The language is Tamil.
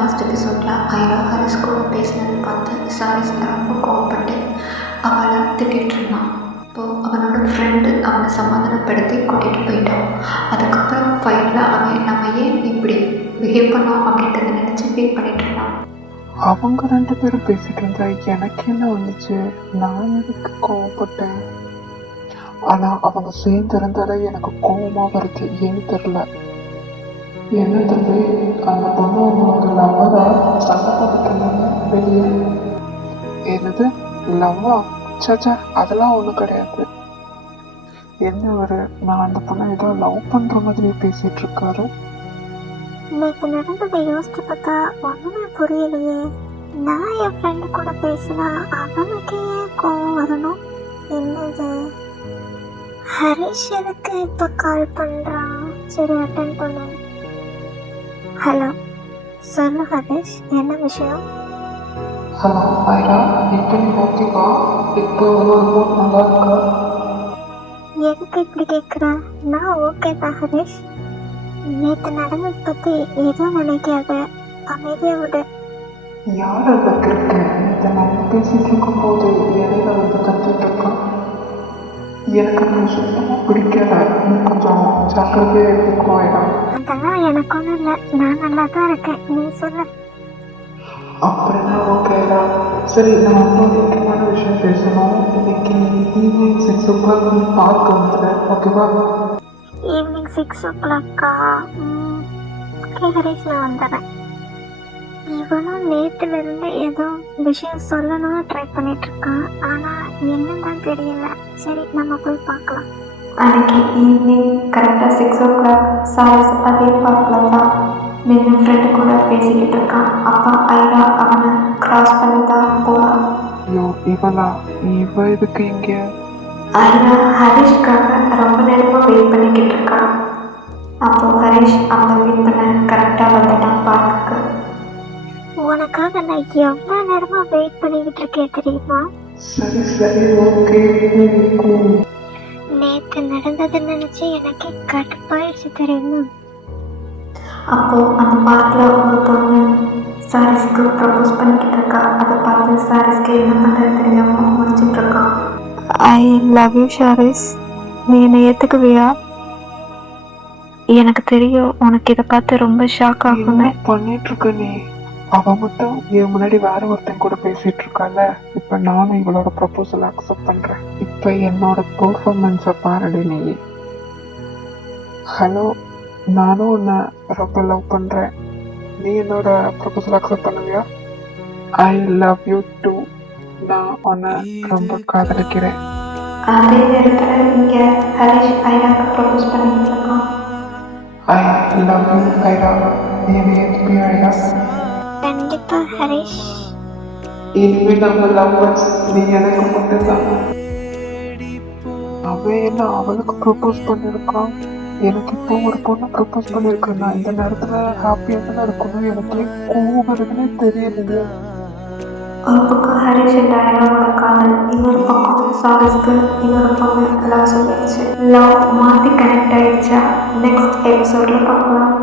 லாஸ்ட் எபிசோடில் ஐரா ஹரிஷ் கூட பேசினது பார்த்து சாரிஸ் ரொம்ப கோவப்பட்டு அவளை திட்டிகிட்டு இருந்தான். இப்போது அவனோட ஃப்ரெண்டு அவனை சமாதானப்படுத்தி கூட்டிகிட்டு போயிட்டான். அதுக்கப்புறம் ஃபைனலாக அவன் நம்ம ஏன் இப்படி பிஹேவ் பண்ணோம் அப்படின்றத நினச்சி ஃபீல் பண்ணிட்டு இருந்தான். அவங்க 2 பேரும் பேசிட்டு இருந்தா எனக்கு என்ன வந்துச்சு? நான் எதுக்கு கோவப்பட்டேன்? ஆனா அவங்க சேர்ந்து இருந்தாலே எனக்கு கோவமா வருது. ஏன்னு தெரியல. என்ன தம்பி, அந்த பொண்ணு உங்களோட லவ்வரா? சண்டை பண்ணிட்டு வெளியே? என்னது லவ்வா? சச்சா, அதெல்லாம் ஒன்றும் கிடையாது. என்ன ஒரு நான் அந்த பொண்ணை ஏதோ லவ் பண்ற மாதிரி பேசிட்டு இருக்காரு. இன்னைக்கு நடந்ததை யோசிச்சு பார்த்தா ஒண்ணுமே புரியலையே. நான் என் ஃப்ரெண்டு கூட பேசினா அவனுக்கு ஏன் கோவம் வரணும்? என்னது ஹரிஷ் எதுக்கு இப்ப கால் பண்றான்? சரி, அட்டன் பண்ணு. ஹலோ, சொல்லு ஹரிஷ், என்ன விஷயம்? ஹலோ ஐரா, இப்போ நீ ஓகேவா? இப்போ ஒரு மூட் நல்லா இருக்கா? எதுக்கு இப்படி கேட்குற? நான் ஓகே தான் ஹரிஷ். நேற்று நடந்ததை பற்றி எதுவும் நினைக்காத, அமைதியாக விடு. யார் அதை கேட்டேன்? இதை நம்ம பேசிட்டு இருக்கும் போது இடையில வந்து கற்றுட்டு இருக்கான். எனக்கு அது சுத்தமாக பிடிக்கல. நீ கொஞ்சம் ஜாக்கிரதையாக இருக்கும் ஐரா. அதெல்லாம் எனக்கு ஒன்றும் இல்லை, நான் நல்லா தான் இருக்கேன். நீ சொல்லு. அப்படின்னா ஓகேடா. சரி, நம்ம இன்னொரு முக்கியமான விஷயம் பேசணும். இன்னைக்கு ஈவினிங் 6 o'clock நீ பார்க்க வந்துடு, ஓகேவா? Evening 6 o'clock? ஓகே ஹரிஷ், நான் வந்துடுறேன். இவனும் நேற்றுலேருந்து ஏதோ விஷயம் சொல்லணும்னு ட்ரை பண்ணிட்டு இருக்கான். ஆனால் என்னதான் தெரியல. சரி, நம்ம போய் பார்க்கலாம். அன்னைக்கு ஈவினிங் கரெக்டாக 6 o'clock சாரிஸ் அதே பார்க்கில் தான் நின்று ஃப்ரெண்டு கூட பேசிக்கிட்டு இருக்கான். அப்பா ஐரா அவனை கிராஸ் பண்ணி தான் போகிறான். ஐயோ, இவ எதுக்கு இங்கே? ஐரா ஹரிஷ்காக ரொம்ப நேரமாக வெயிட் பண்ணிக்கிட்டு இருக்கான். அப்போது ஹரிஷ் அவனை வெயிட் பண்ண கரெக்டாக வந்துட்டான் பார்க்குக்கு. உனக்காக நான் எவ்வளோ நேரமாக வெயிட் பண்ணிக்கிட்டு இருக்கேன் தெரியுமா? சரி ஓகே. நேற்று நடந்ததை நினச்சி எனக்கு கடுப்பாயிடுச்சு தெரியுமா? அப்போது அந்த பார்க்கில் ஒரு பொண்ணு சாரிஸ்க்கு ப்ரப்போஸ் பண்ணிக்கிட்டு இருக்கா. அதை பார்த்து சாரிஸ்க்கு என்ன பண்ணுறது தெரியாமல் முடிச்சுட்டு இருக்கான். ஐ லவ் யூ ஷாரிஸ், நீ என்னை ஏற்றுக்குவியா? எனக்கு தெரியும் உனக்கு இதை பார்த்து ரொம்ப ஷாக் ஆகும்னு. பண்ணிட்டு இருக்க நீ? அவ மட்டும் என் முன்னாடி வேற ஒருத்தன் கூட பேசிட்டு இருக்கால. இப்ப நானும் இவளோட ப்ரப்போசல் அக்செப்ட் பண்றேன். இப்ப என்னோட பெர்ஃபார்மன்ஸை பாருடி நீ. ஹலோ, நானும் உன்னை ரொம்ப லவ் பண்றேன். நீ என்னோட ப்ரப்போசல் அக்செப்ட் பண்ணுவியா? I love you too. நான் உன்னை ரொம்ப காதலிக்கிறேன். அதே நேரத்தில் இங்கே ஹரிஷ் ஐராக்கு ப்ரப்போஸ் பண்ணிக்கிட்டு இருக்கான். ஐ லவ் யூ ஐரா. நீ என்னை ஏற்றுப்பியா ஐரா? கண்டிப்பா ஹரிஷ். இனிமே நம்ம லவ்வர்ஸ். நீ எனக்கு மட்டும்தான். அவன் என்ன அவளுக்கு ப்ரப்போஸ் பண்ணிருக்கான்? எனக்கு இப்போ ஒரு பொண்ணு ப்ரப்போஸ் பண்ணிருக்கேன். நான் இந்த நேரத்துல ஹாப்பியாக தானே இருக்கணும். எனக்கு கோவம் வருதுன்னே தெரியலையே. ஒரு பக்கம் ஹரிஷ் அண்ட் ஐராவோட காதல், இன்னொரு பக்கம் சாரிஸ்க்கு இன்னொரு பொண்ணு லவ் சொல்லிடுச்சு. லவ் மாற்றி கனெக்ட் ஆயிடுச்சா? நெக்ஸ்ட் எபிசோடில் பார்க்கலாம்.